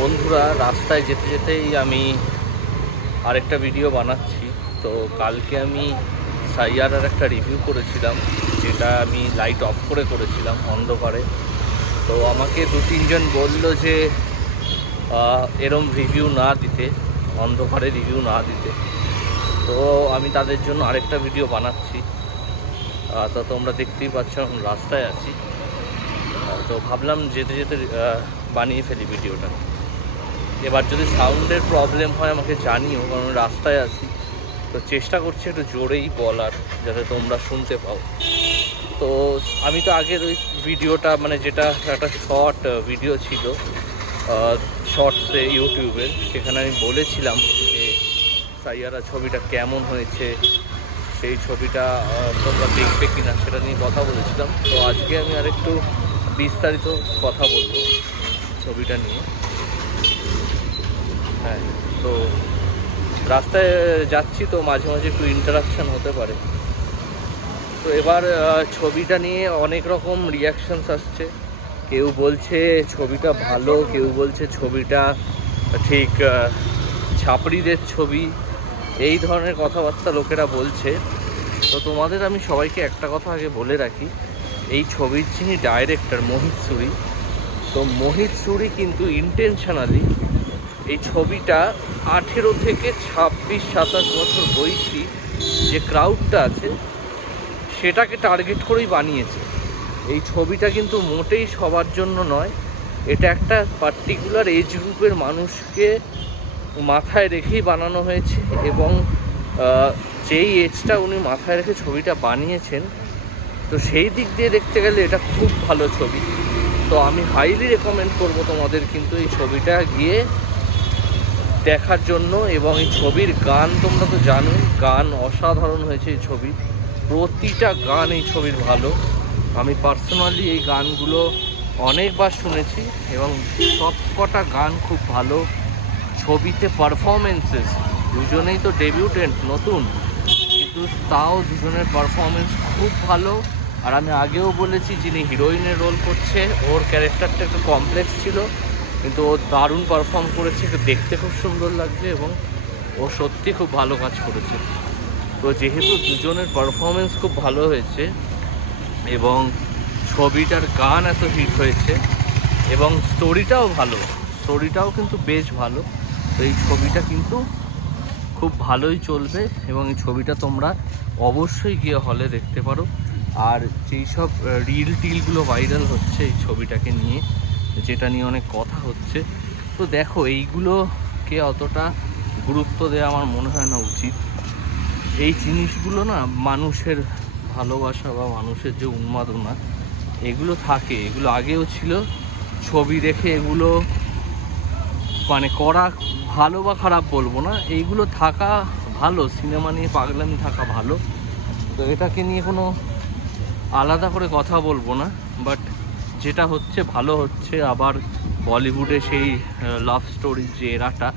বন্ধুরা, রাস্তায় যেতে যেতেই আমি আরেকটা ভিডিও বানাচ্ছি। তো কালকে আমি সাইয়ারার একটা রিভিউ করেছিলাম, যেটা আমি লাইট অফ করে করেছিলাম অন্ধকারে। তো আমাকে 2-3 জন বললো যে এরম রিভিউ না দিতে, অন্ধকারে রিভিউ না দিতে। তো আমি তাদের জন্য আরেকটা ভিডিও বানাচ্ছি। তো তোমরা দেখতেই পাচ্ছ এখন রাস্তায় আছি। তো ভাবলাম যেতে যেতে বানিয়ে ফেলি ভিডিওটা। এবার যদি সাউন্ডের প্রবলেম হয় আমাকে জানিও, কারণ রাস্তায় আছি। তো চেষ্টা করছি একটু জোরেই বলার, যাতে তোমরা শুনতে পাও। তো আমি তো আগের ওই ভিডিওটা, মানে যেটা একটা শর্ট ভিডিও ছিল শর্টসে ইউটিউবের, সেখানে আমি বলেছিলাম যে সাইয়ারা ছবিটা কেমন হয়েছে, সেই ছবিটা তোমরা দেখবে কিনা সেটা নিয়ে কথা বলেছিলাম। তো আজকে আমি আরেকটু বিস্তারিত কথা বলবো ছবিটা নিয়ে। হ্যাঁ, তো রাস্তায় যাচ্ছি, তো মাঝে মাঝে একটু ইন্টারাকশান হতে পারে। তো এবার ছবিটা নিয়ে অনেক রকম রিয়াকশানস আসছে। কেউ বলছে ছবিটা ভালো, কেউ বলছে ছবিটা ঠিক ছাপড়িদের ছবি, এই ধরনের কথাবার্তা লোকেরা বলছে। তো তোমাদের আমি সবাইকে একটা কথা আগে বলে রাখি, এই ছবির যিনি ডাইরেক্টর মোহিত সুরি, তো মোহিত সুরি কিন্তু ইন্টেনশনালি এই ছবিটা 18 থেকে 26-27 বছর বয়সী যে ক্রাউডটা আছে সেটাকে টার্গেট করেই বানিয়েছে। এই ছবিটা কিন্তু মোটেই সবার জন্য নয়, এটা একটা পার্টিকুলার এজ গ্রুপের মানুষকে মাথায় রেখেই বানানো হয়েছে। এবং যেই এজটা উনি মাথায় রেখে ছবিটা বানিয়েছেন, তো সেই দিক দিয়ে দেখতে গেলে এটা খুব ভালো ছবি। তো আমি হাইলি রেকমেন্ড করব তোমাদের কিন্তু এই ছবিটা গিয়ে দেখার জন্য। এবং এই ছবির গান তোমরা তো জানোই, গান অসাধারণ হয়েছে এই ছবির, প্রতিটা গান এই ছবির ভালো। আমি পার্সোনালি এই গানগুলো অনেকবার শুনেছি এবং সব কটা গান খুব ভালো। ছবিতে পারফরমেন্সেস, দুজনেই তো ডেবিউটেন্ট, নতুন, কিন্তু তাও দুজনের পারফরমেন্স খুব ভালো। আর আমি আগেও বলেছি, যিনি হিরোইনের রোল করছে ওর ক্যারেক্টারটা একটু কমপ্লেক্স ছিল, কিন্তু ও দারুণ পারফর্ম করেছে, দেখতে খুব সুন্দর লাগছে এবং ও সত্যি খুব ভালো কাজ করেছে। তো যেহেতু দুজনের পারফরমেন্স খুব ভালো হয়েছে এবং ছবিটার গান এত হিট হয়েছে এবং স্টোরিটাও ভালো, স্টোরিটাও কিন্তু বেশ ভালো, তো এই ছবিটা কিন্তু খুব ভালোই চলবে এবং এই ছবিটা তোমরা অবশ্যই গিয়ে হলে দেখতে পারো। আর যেই সব টিলগুলো ভাইরাল হচ্ছে এই ছবিটাকে নিয়ে, যেটা নিয়ে অনেক কথা হচ্ছে, তো দেখো এইগুলোকে অতটা গুরুত্ব দেওয়া আমার মনে হয় না উচিত। এই জিনিসগুলো না, মানুষের ভালোবাসা বা মানুষের যে উন্মাদনা, এগুলো থাকে, এগুলো আগেও ছিল। ছবি দেখে এগুলো মানে করা ভালো বা খারাপ বলবো না, এইগুলো থাকা ভালো, সিনেমা নিয়ে পাগলামি থাকা ভালো। তো এটাকে নিয়ে কোনো আলাদা করে কথা বলবো না, বাট যেটা হচ্ছে ভালো হচ্ছে। আবার বলিউডে সেই লাভ স্টোরির যে এরাটা,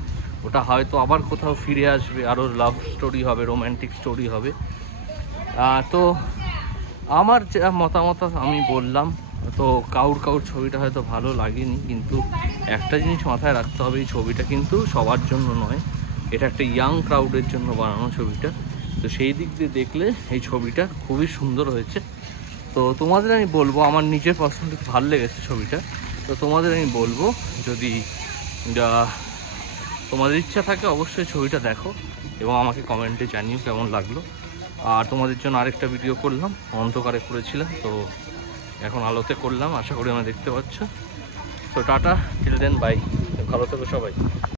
ওটা হয়তো আবার কোথাও ফিরে আসবে, আরও লাভ স্টোরি হবে, রোম্যান্টিক স্টোরি হবে। তো আমার যা মতামত আমি বললাম। তো কাউর ছবিটা হয়তো ভালো লাগেনি, কিন্তু একটা জিনিস মাথায় রাখতে হবে, এই ছবিটা কিন্তু সবার জন্য নয়, এটা একটা ইয়াং ক্রাউডের জন্য বানানো ছবিটা। তো সেই দিক দিয়ে দেখলে এই ছবিটা খুবই সুন্দর হয়েছে। তো তোমাদের আমি বলবো, আমার নিজের পার্সোনালি ভালো লেগেছে ছবিটা। তো তোমাদের আমি বলবো, যদি তোমাদের ইচ্ছা থাকে অবশ্যই ছবিটা দেখো এবং আমাকে কমেন্টে জানিও কেমন লাগলো। আর তোমাদের জন্য আরেকটা ভিডিও করলাম, অন্ধকারে করেছিলাম, তো এখন আলোতে করলাম, আশা করি আমরা দেখতে পাচ্ছ। তো টাটা, টিল দেন, বাই, ভালো থেকো সবাই।